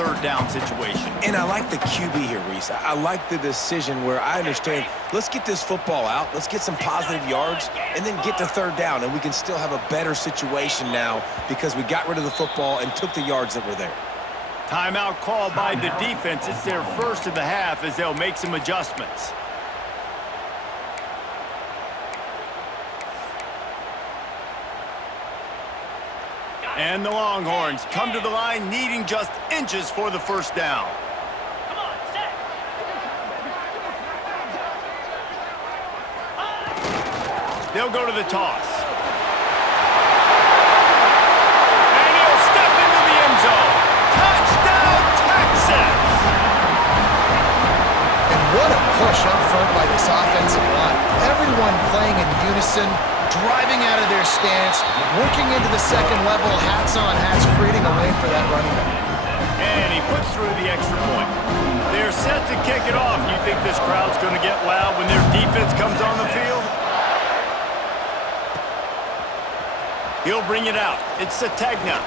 third down situation. And I like the QB here, Reese. I like the decision where I understand, let's get this football out, let's get some positive yards, and then get to third down, and we can still have a better situation now because we got rid of the football and took the yards that were there. Timeout called by the defense. It's their first of the half as they'll make some adjustments. And the Longhorns come to the line needing just inches for the first down. Come on, set. They'll go to the toss. And he'll step into the end zone. Touchdown, Texas! And what a push up front by this offensive line. Everyone playing in unison, driving out of their stance, working into the second level, hats on hats, creating a lane for that running back. And he puts through the extra point. They're set to kick it off. You think this crowd's going to get loud when their defense comes on the field? He'll bring it out. It's Sategna.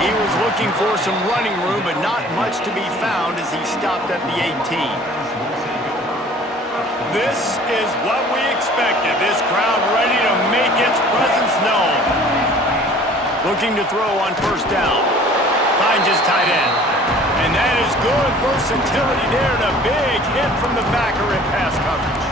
He was looking for some running room, but not much to be found as he stopped at the 18. This is what we expected. This crowd ready to make its presence known. Looking to throw on first down. Finds his tight end. And that is good versatility there and a big hit from the backer in pass coverage.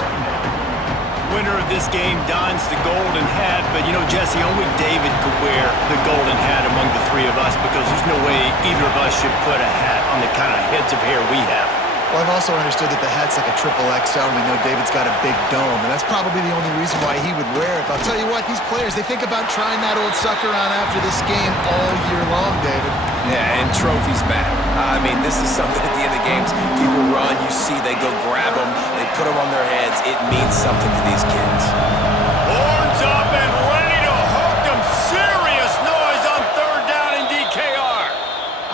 Winner of this game dons the golden hat, but you know, Jesse, only David could wear the golden hat among the three of us because there's no way either of us should put a hat on the kind of heads of hair we have. Well, I've also understood that the hat's like a triple XL, and we know David's got a big dome, and that's probably the only reason why he would wear it. But I'll tell you what, these players, they think about trying that old sucker on after this game all year long, David. Yeah, and trophies matter. I mean, this is something at the end of the games. People run, you see, they go grab them, they put them on their heads. It means something to these kids. Horns up and ready to hook them. Serious noise on third down in DKR.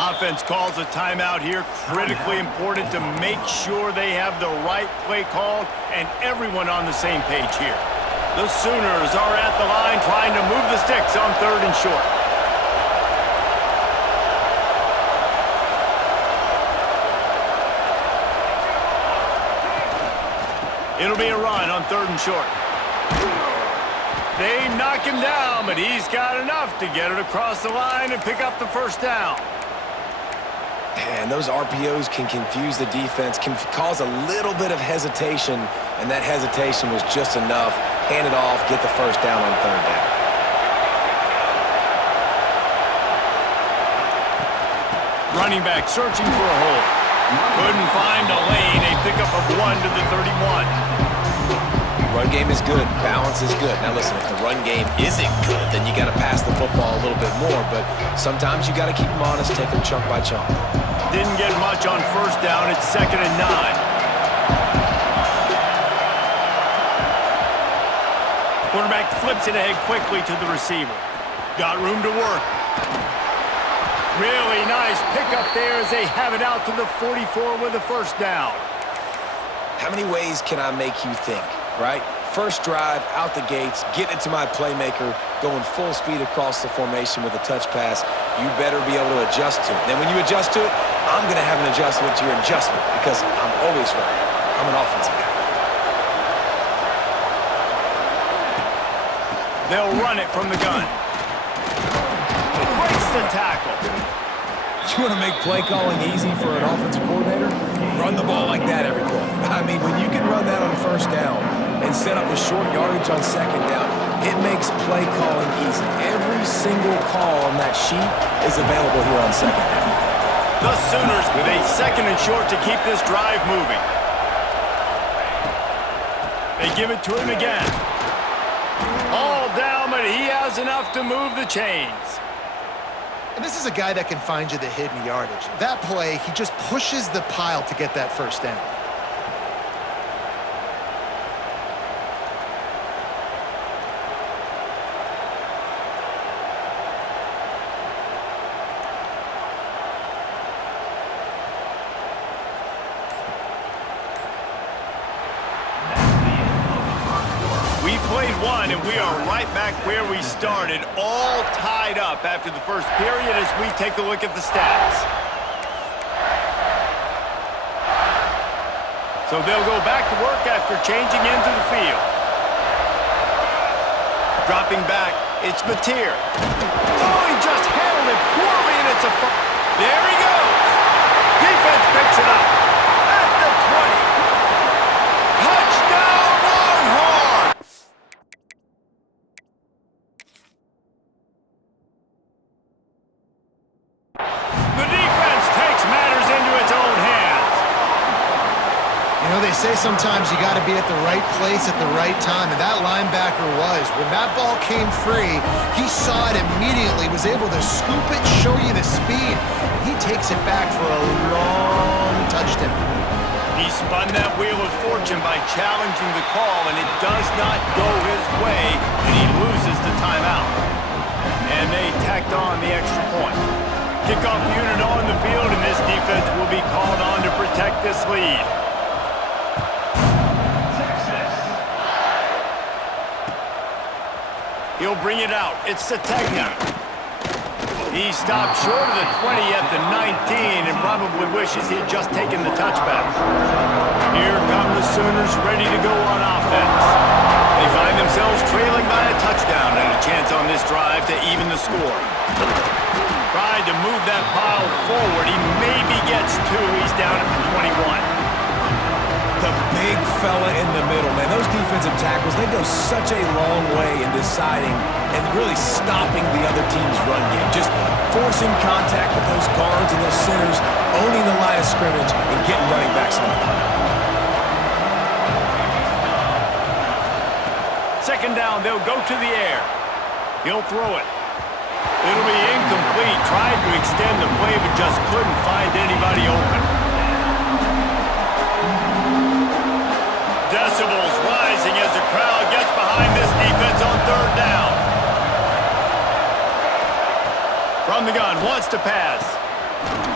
Offense calls a timeout here. Critically important to make sure they have the right play called and everyone on the same page here. The Sooners are at the line trying to move the sticks on third and short. It'll be a run on third and short. They knock him down, but he's got enough to get it across the line and pick up the first down. And those RPOs can confuse the defense, can cause a little bit of hesitation, and that hesitation was just enough. Hand it off, get the first down on third down. Running back searching for a hole. Couldn't find a lane. A pickup of 1 to the 31. Run game is good. Balance is good. Now listen, if the run game isn't good, then you got to pass the football a little bit more. But sometimes you got to keep them honest, take them chunk by chunk. Didn't get much on first down. It's 2nd and 9. Quarterback flips it ahead quickly to the receiver. Got room to work. Really nice pickup there as they have it out to the 44 with a first down. How many ways can I make you think, right? First drive, out the gates, get it to my playmaker, going full speed across the formation with a touch pass. You better be able to adjust to it. Then when you adjust to it, I'm going to have an adjustment to your adjustment because I'm always right. I'm an offensive guy. They'll run it from the gun. Breaks the tackle. You want to make play calling easy for an offensive coordinator? Run the ball like that every play. I mean, when you can run that on first down and set up a short yardage on second down, it makes play calling easy. Every single call on that sheet is available here on second down. The Sooners with a 2nd and short to keep this drive moving. They give it to him again. All down, but he has enough to move the chains. And this is a guy that can find you the hidden yardage. That play, he just pushes the pile to get that first down. We've played one, and we are right back where we started, all tied up after the first period as we take a look at the stats. So they'll go back to work after changing into the field. Dropping back, it's Mateer. Oh, he just handled it poorly, and it's a... There he goes. Defense picks it up. At the 20. Touchdown, Longhorns! The defense takes matters into its own hands. You know, they say sometimes you got to be at the right place at the right time, and that linebacker was. When that ball came free, he saw it immediately, was able to scoop it, show you the speed. He takes it back for a long touchdown. He spun that wheel of fortune by challenging the call, and it does not go his way, and he loses the timeout. And they tacked on the extra point. Kickoff unit on the field, and this defense will be called on to protect this lead. He'll bring it out. It's Sategna. He stopped short of the 20 at the 19 and probably wishes he had just taken the touchback. Here come the Sooners ready to go on offense. They find themselves trailing by a touchdown and a chance on this drive to even the score. Tried to move that pile forward. He maybe gets two. He's down at the 21. The big fella in the middle, man. Those defensive tackles, they go such a long way in deciding and really stopping the other team's run game. Just forcing contact with those guards and those centers, owning the line of scrimmage, and getting running backs on the line. Second down, they'll go to the air. He'll throw it. It'll be incomplete. Tried to extend the play, but just couldn't find anybody open. Decibels rising as the crowd gets behind this defense on third down. From the gun, wants to pass.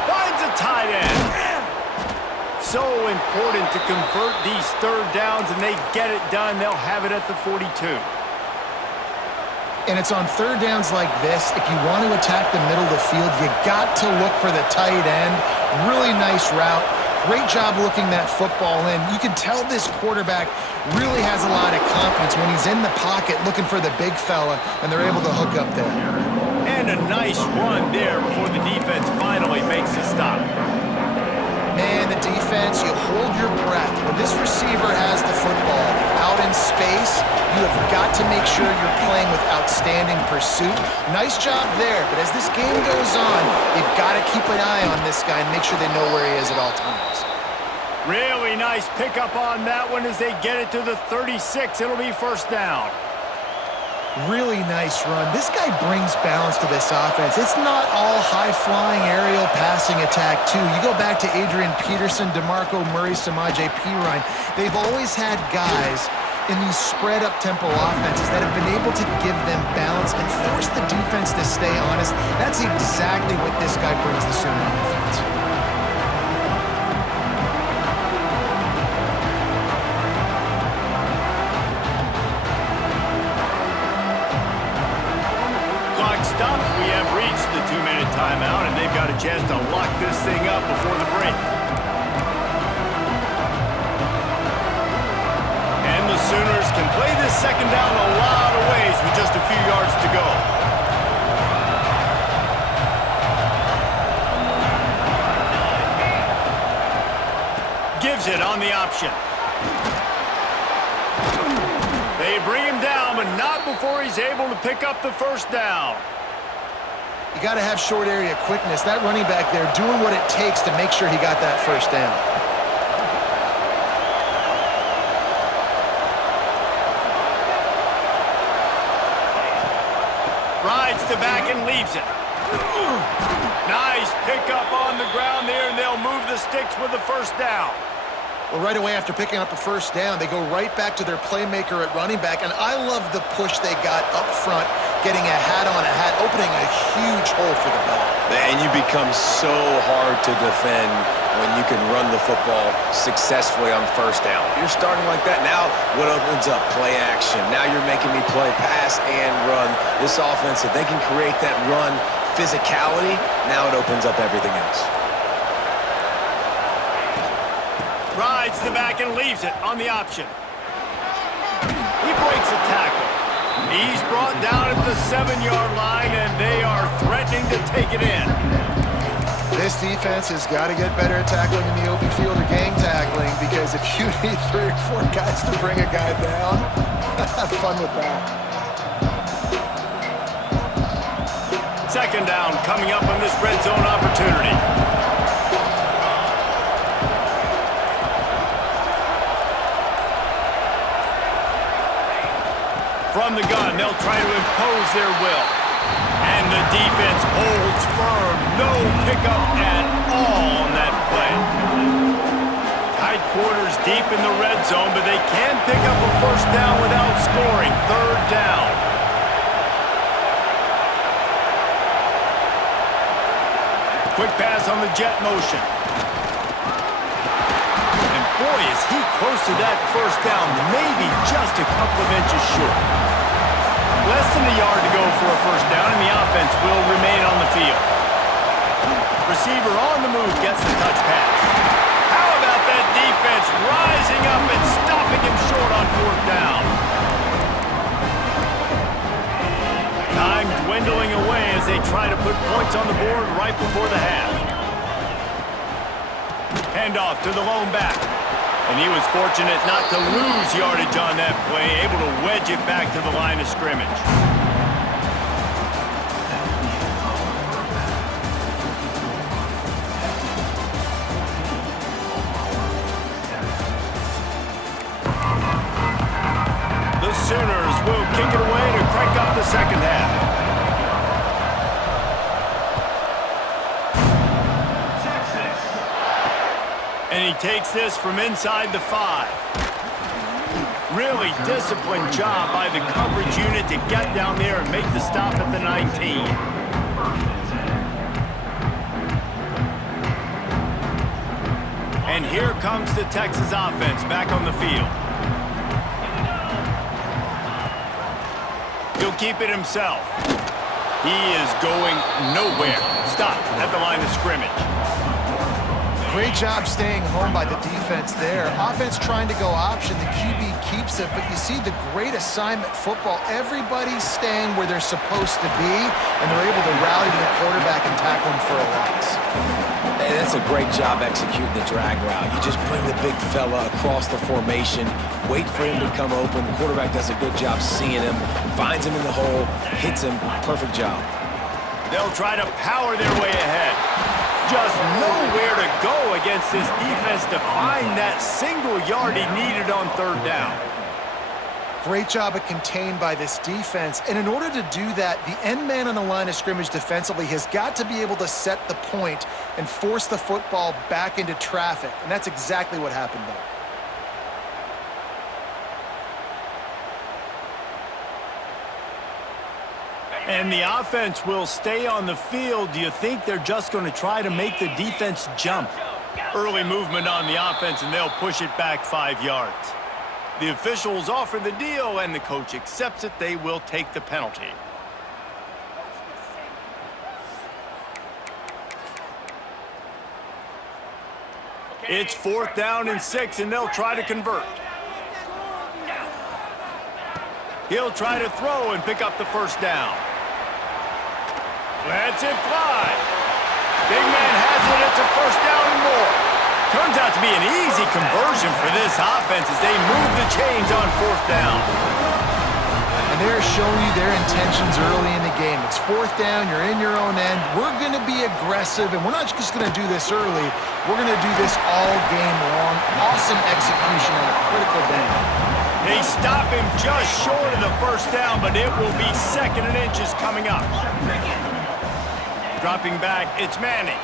Finds a tight end. So important to convert these third downs, and they get it done. They'll have it at the 42. And it's on third downs like this, if you want to attack the middle of the field, you got to look for the tight end. Really nice route. Great job looking that football in. You can tell this quarterback really has a lot of confidence when he's in the pocket looking for the big fella, and they're able to hook up there. And a nice run there before the defense finally makes a stop. Man, the defense, you hold your breath. When this receiver has the football out in space, you have got to make sure you're playing with outstanding pursuit. Nice job there, but as this game goes on, you've got to keep an eye on this guy and make sure they know where he is at all times. Really nice pickup on that one as they get it to the 36. It'll be first down. Really nice run. This guy brings balance to this offense. It's not all high-flying aerial passing attack, too. You go back to Adrian Peterson, DeMarco Murray, Samaje Perine. They've always had guys in these spread-up tempo offenses that have been able to give them balance and force the defense to stay honest. That's exactly what this guy brings the Sooner offense. Stops. We have reached the 2-minute timeout, and they've got a chance to lock this thing up before the break. And the Sooners can play this second down a lot of ways with just a few yards to go. Gives it on the option. They bring him down, but not before he's able to pick up the first down. You got to have short area quickness. That running back there doing what it takes to make sure he got that first down. Rides the back and leaves it. Nice pickup on the ground there, and they'll move the sticks with the first down. Well, right away after picking up a first down, they go right back to their playmaker at running back, and I love the push they got up front, getting a hat on a hat, opening a huge hole for the ball. And you become so hard to defend when you can run the football successfully on first down. You're starting like that. Now, what opens up? Play action. Now you're making me play pass and run. This offense, if they can create that run physicality, now it opens up everything else. Gets the back and leaves it on the option. He breaks a tackle. He's brought down at the 7-yard line, and they are threatening to take it in. This defense has got to get better at tackling in the open field or gang tackling, because if you need 3 or 4 guys to bring a guy down, have fun with that. Second down coming up on this red zone opportunity. From the gun, they'll try to impose their will. And the defense holds firm. No pickup at all on that play. Tight quarters deep in the red zone, but they can pick up a first down without scoring. Third down. Quick pass on the jet motion. And boy, is he close to that first down. Maybe just a couple of inches short. Less than a yard to go for a first down, and the offense will remain on the field. Receiver on the move gets the touch pass. How about that defense rising up and stopping him short on fourth down? Time dwindling away as they try to put points on the board right before the half. Handoff to the lone back. And he was fortunate not to lose yardage on that play, able to wedge it back to the line of scrimmage. The Sooners will kick it away to crank up the second half. And he takes this from inside the 5. Really disciplined job by the coverage unit to get down there and make the stop at the 19. And here comes the Texas offense back on the field. He'll keep it himself. He is going nowhere. Stop at the line of scrimmage. Great job staying home by the defense there. Offense trying to go option. The QB keeps it, but you see the great assignment football. Everybody's staying where they're supposed to be, and they're able to rally to the quarterback and tackle him for a loss. Hey, that's a great job executing the drag route. You just bring the big fella across the formation, wait for him to come open. The quarterback does a good job seeing him, finds him in the hole, hits him. Perfect job. They'll try to power their way ahead. Just nowhere to go against this defense to find that single yard he needed on third down. Great job of contained by this defense. And in order to do that, the end man on the line of scrimmage defensively has got to be able to set the point and force the football back into traffic. And that's exactly what happened there. And the offense will stay on the field. Do you think they're just going to try to make the defense jump? Early movement on the offense, and they'll push it back 5 yards. The officials offer the deal, and the coach accepts it. They will take the penalty. It's 4th down and 6, and they'll try to convert. He'll try to throw and pick up the first down. Lets it fly. Big man has it. It's a first down and more. Turns out to be an easy conversion for this offense as they move the chains on 4th down. And they're showing you their intentions early in the game. It's 4th down. You're in your own end. We're going to be aggressive, and we're not just going to do this early. We're going to do this all game long. Awesome execution on a critical down. They stop him just short of the first down, but it will be 2nd and inches coming up. Dropping back, it's Manning.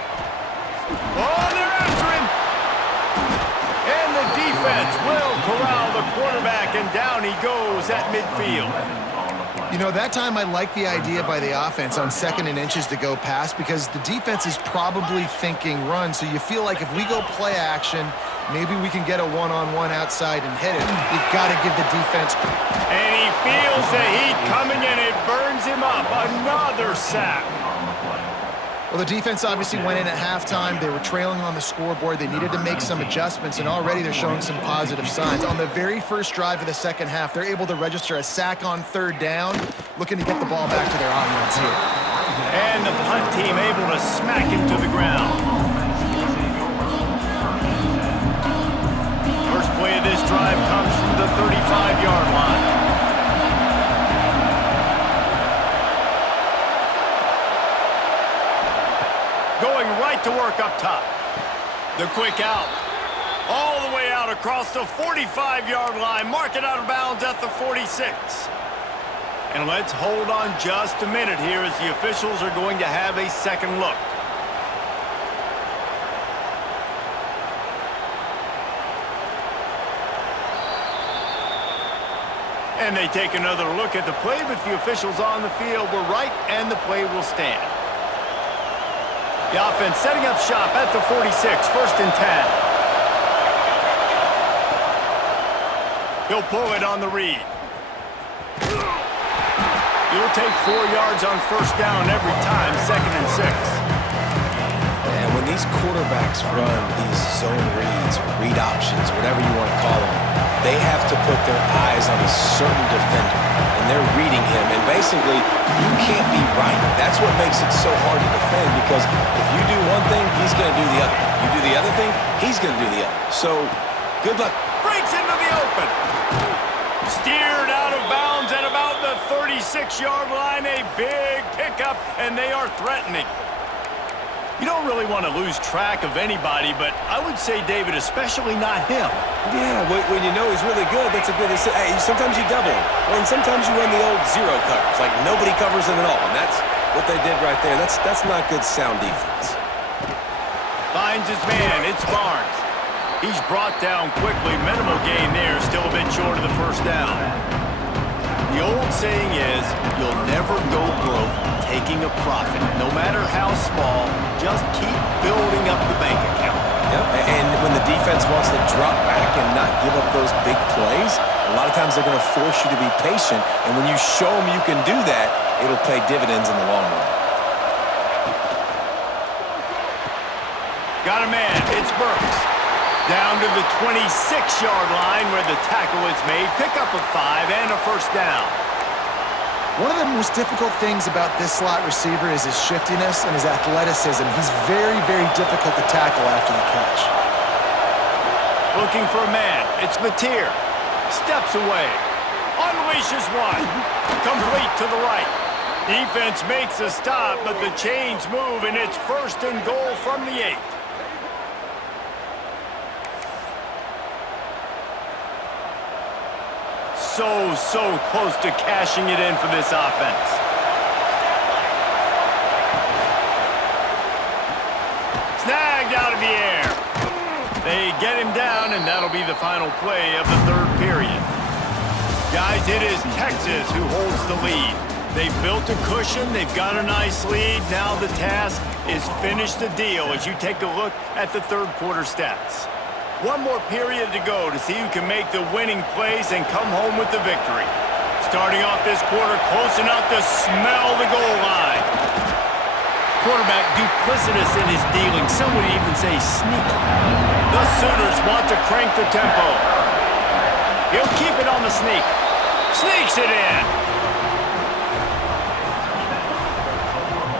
Oh, they're after him! And the defense will corral the quarterback, and down he goes at midfield. You know, that time I like the idea by the offense on 2nd and inches to go pass because the defense is probably thinking run. So you feel like if we go play action, maybe we can get a one-on-one outside and hit it. You've got to give the defense. And he feels the heat coming, and it burns him up. Another sack. Well, the defense obviously went in at halftime. They were trailing on the scoreboard. They needed to make some adjustments, and already they're showing some positive signs. On the very first drive of the second half, they're able to register a sack on third down, looking to get the ball back to their offense here. And the punt team able to smack him to the ground. First play of this drive comes from the 35-yard line. Going right to work up top. The quick out. All the way out across the 45-yard line. Mark it out of bounds at the 46. And let's hold on just a minute here as the officials are going to have a second look. And they take another look at the play, but the officials on the field were right, and the play will stand. The offense setting up shop at the 46, 1st and 10. He'll pull it on the read. You'll take 4 yards on 1st down every time, 2nd and 6. And when these quarterbacks run these zone reads or read options, whatever you want to call them, they have to put their eyes on a certain defender, and they're reading him, and basically, you can't be right. That's what makes it so hard to defend, because if you do one thing, he's going to do the other. You do the other thing, he's going to do the other. So, good luck. Breaks into the open. Steered out of bounds at about the 36-yard line. A big pickup, and they are threatening. You don't really want to lose track of anybody, but I would say, David, especially not him. Yeah, when you know he's really good, that's a good... Hey, sometimes you double him, and sometimes you run the old zero covers, like nobody covers him at all, and that's what they did right there. That's not good sound defense. Finds his man. It's Barnes. He's brought down quickly. Minimal gain there, still a bit short of the 1st down. The old saying is, you'll never go broke taking a profit. No matter how small, just keep building up the bank account. Yep, and when the defense wants to drop back and not give up those big plays, a lot of times they're going to force you to be patient, and when you show them you can do that, it'll pay dividends in the long run. Got a man. It's Burks. Down to the 26-yard line where the tackle is made. Pick up a 5 and a 1st down. One of the most difficult things about this slot receiver is his shiftiness and his athleticism. He's very, very difficult to tackle after the catch. Looking for a man. It's Mateer. Steps away. Unleashes one. Complete to the right. Defense makes a stop, but the chains move, and it's 1st and goal from the 8. So close to cashing it in for this offense. Snagged out of the air. They get him down, and that'll be the final play of the 3rd period. Guys, it is Texas who holds the lead. They've built a cushion. They've got a nice lead. Now the task is finish the deal as you take a look at the 3rd quarter stats. One more period to go to see who can make the winning plays and come home with the victory. Starting off this quarter close enough to smell the goal line. Quarterback duplicitous in his dealing. Some would even say sneaky. The Sooners want to crank the tempo. He'll keep it on the sneak. Sneaks it in.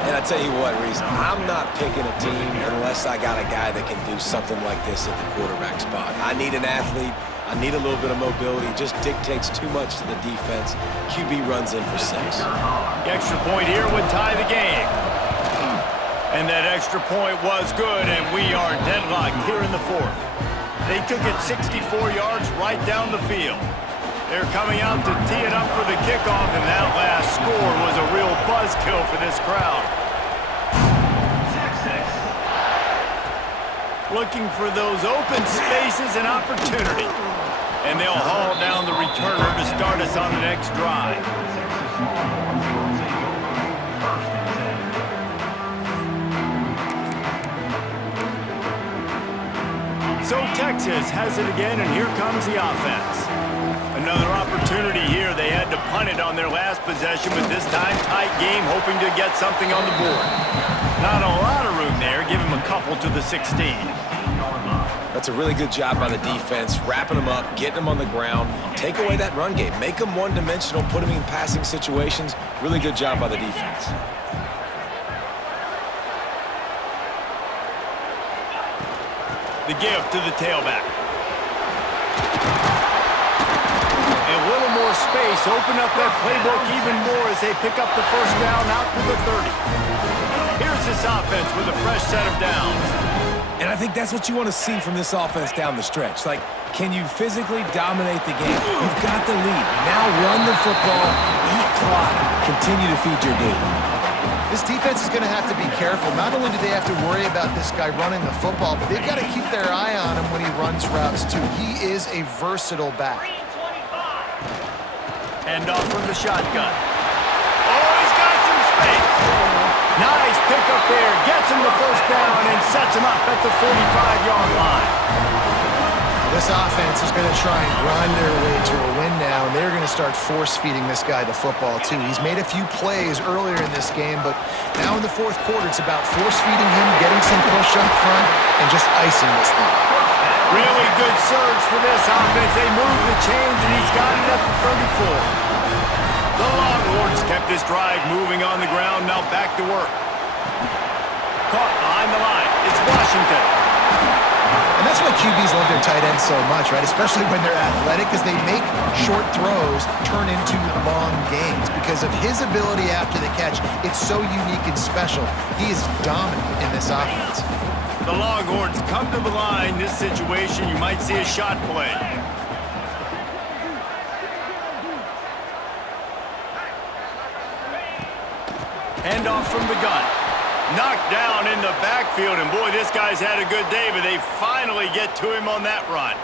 And I tell you what, Reese, I'm not picking a team unless I got a guy that can do something like this at the quarterback spot. I need an athlete. I need a little bit of mobility. It just dictates too much to the defense. QB runs in for 6. The extra point here would tie the game. And that extra point was good, and we are deadlocked here in the 4th. They took it 64 yards right down the field. They're coming out to tee it up for the kickoff, and that last score was a real buzzkill for this crowd. Looking for those open spaces and opportunity. And they'll haul down the returner to start us on the next drive. So Texas has it again, and here comes the offense. Another opportunity here. They had to punt it on their last possession, but this time tight game, hoping to get something on the board. Not a lot of room there. Give him a couple to the 16. That's a really good job by the defense, wrapping them up, getting them on the ground. Take away that run game. Make them one-dimensional, put them in passing situations. Really good job by the defense. The give to the tailback. A little more space. Open up that playbook even more as they pick up the first down out to the 30. Here's this offense with a fresh set of downs. And I think that's what you want to see from this offense down the stretch. Like, can you physically dominate the game? You've got the lead. Now run the football, eat clock, continue to feed your game. This defense is going to have to be careful. Not only do they have to worry about this guy running the football, but they've got to keep their eye on him when he runs routes, too. He is a versatile back. Hand off from the shotgun. Oh, he's got some space. Nice pickup there. Gets him the first down and sets him up at the 45-yard line. This offense is going to try and grind their way to a win now, and they're going to start force-feeding this guy the football, too. He's made a few plays earlier in this game, but now in the fourth quarter, it's about force-feeding him, getting some push up front, and just icing this thing. Really good surge for this offense. They move the chains, and he's got it at the 34. The Longhorns kept this drive moving on the ground. Now back to work. Caught behind the line. It's Washington. And that's why QBs love their tight ends so much, right? Especially when they're athletic, because they make short throws turn into long gains. Because of his ability after the catch, it's so unique and special. He is dominant in this offense. The Longhorns come to the line. This situation, you might see a shot play. Handoff from the gun. Knocked down in the backfield, and boy, this guy's had a good day, but they finally get to him on that run.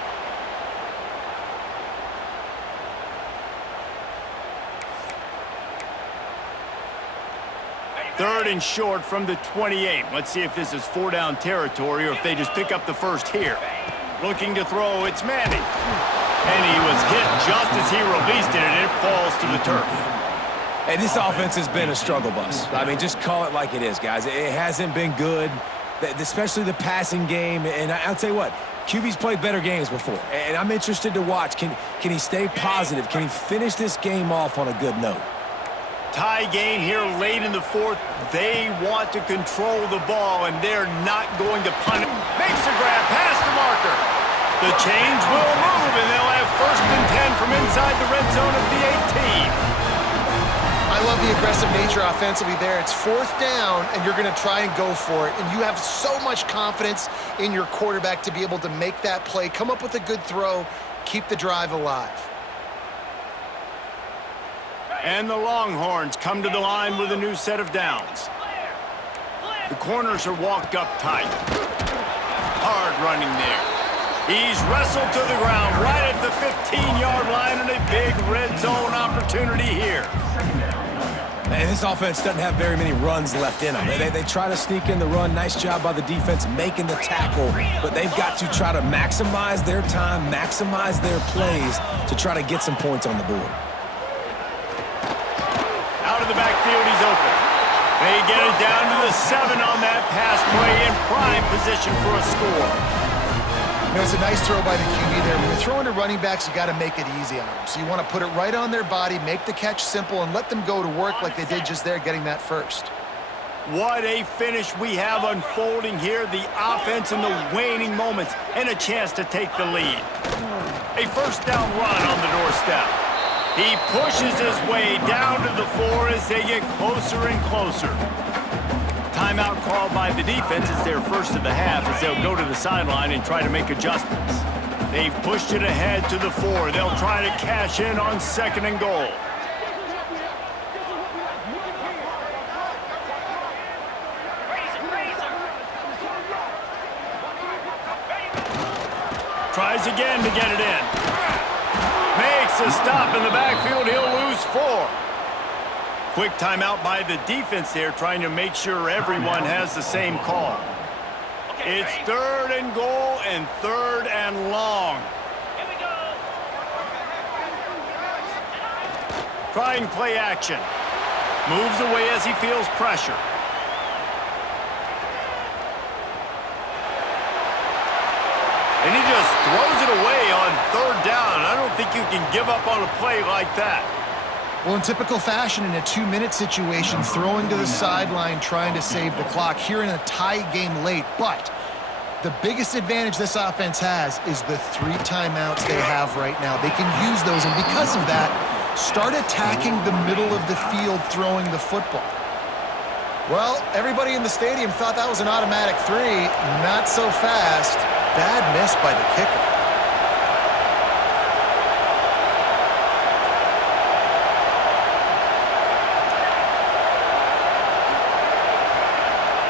Third and short from the 28. Let's see if this is four-down territory or if they just pick up the first here. Looking to throw, it's Manning. And he was hit just as he released it, and it falls to the turf. Hey, this offense has been a struggle bus. I mean, just call it like it is, guys. It hasn't been good, especially the passing game. And I'll tell you what, QB's played better games before. And I'm interested to watch. Can he stay positive? Can he finish this game off on a good note? Tie game here late in the fourth. They want to control the ball, and they're not going to punt it. Makes a grab past the marker. The change will move, and they'll have 1st and 10 from inside the red zone of the 18. I love the aggressive nature offensively there. It's 4th down, and you're going to try and go for it. And you have so much confidence in your quarterback to be able to make that play, come up with a good throw, keep the drive alive. And the Longhorns come to the line with a new set of downs. The corners are walked up tight. Hard running there. He's wrestled to the ground right at the 15-yard line, and a big red zone opportunity here. And this offense doesn't have very many runs left in them. They try to sneak in the run. Nice job by the defense making the tackle. But they've got to try to maximize their time, maximize their plays to try to get some points on the board. Out of the backfield, he's open. They get it down to the 7 on that pass play in prime position for a score. You know, it's a nice throw by the QB there. When you're throwing to running backs, you got to make it easy on them. So you want to put it right on their body, make the catch simple, and let them go to work like they did just there, getting that first. What a finish we have unfolding here. The offense in the waning moments and a chance to take the lead. A 1st down run on the doorstep. He pushes his way down to the 4 as they get closer and closer. Timeout called by the defense. It's their first of the half as they'll go to the sideline and try to make adjustments. They've pushed it ahead to the 4. They'll try to cash in on 2nd and goal. Tries again to get it in. Makes a stop in the backfield. He'll lose 4. Quick timeout by the defense there, trying to make sure everyone has the same call. It's 3rd and goal and 3rd and long. Here we go. Trying play action. Moves away as he feels pressure. And he just throws it away on third down. I don't think you can give up on a play like that. Well, in typical fashion, in a 2-minute situation, throwing to the sideline, trying to save the clock here in a tie game late. But the biggest advantage this offense has is the 3 timeouts they have right now. They can use those, and because of that, start attacking the middle of the field throwing the football. Well, everybody in the stadium thought that was an automatic 3. Not so fast. Bad miss by the kicker.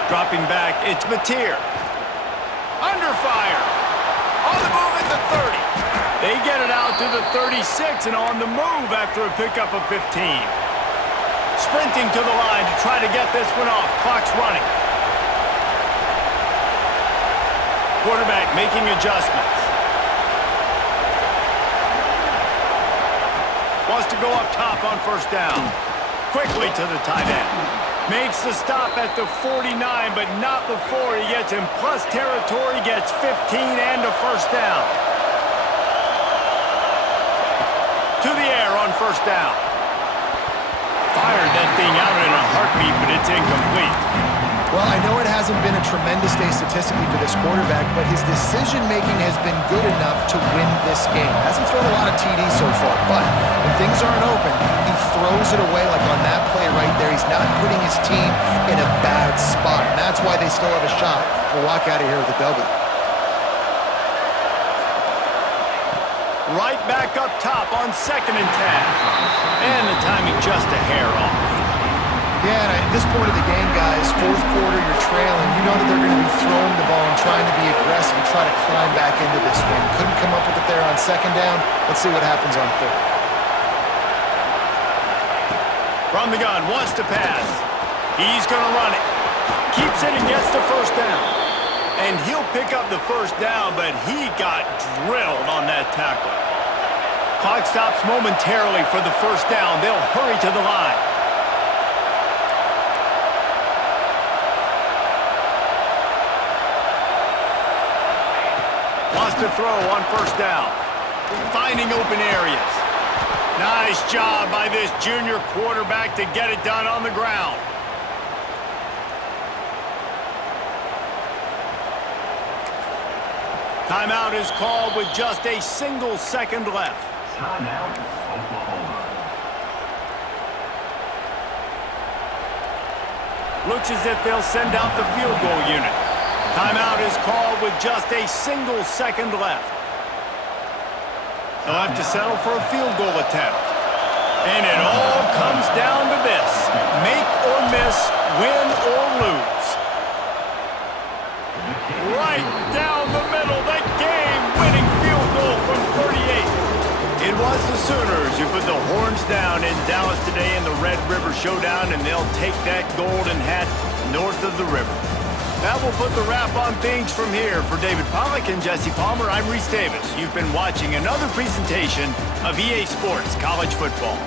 Dropping back, it's Mateer. Under fire. On the move at the 30. They get it out to the 36 and on the move after a pickup of 15. Sprinting to the line to try to get this one off. Clock's running. Quarterback making adjustments. Wants to go up top on first down. Quickly to the tight end. Makes the stop at the 49, but not before he gets in plus territory, gets 15 and a first down. To the air on first down. Fired that thing out in a heartbeat, but it's incomplete. Well, I know it hasn't been a tremendous day statistically for this quarterback, but his decision-making has been good enough to win this game. Hasn't thrown a lot of TDs so far, but when things aren't open, he throws it away like on that play right there. He's not putting his team in a bad spot, and that's why they still have a shot to walk out of here with a W. Right back up top on 2nd and 10. And the timing just a hair off. Yeah, and at this point of the game, guys, 4th quarter, you're trailing. You know that they're going to be throwing the ball and trying to be aggressive and try to climb back into this one. Couldn't come up with it there on 2nd down. Let's see what happens on 3rd. From the gun, wants to pass. He's going to run it. Keeps it and gets the first down. And he'll pick up the first down, but he got drilled on that tackle. Clock stops momentarily for the first down. They'll hurry to the line. Wants to throw on first down. Finding open areas. Nice job by this junior quarterback to get it done on the ground. Timeout is called with just a single second left. Timeout, Oklahoma. Looks as if they'll send out the field goal unit. Timeout is called with just a single second left. They'll have to settle for a field goal attempt. And it all comes down to this. Make or miss, win or lose. Right down the middle, that game-winning field goal from 38. It was the Sooners who put the horns down in Dallas today in the Red River Showdown, and they'll take that golden hat north of the river. That will put the wrap on things from here. For David Pollack and Jesse Palmer, I'm Reese Davis. You've been watching another presentation of EA Sports College Football.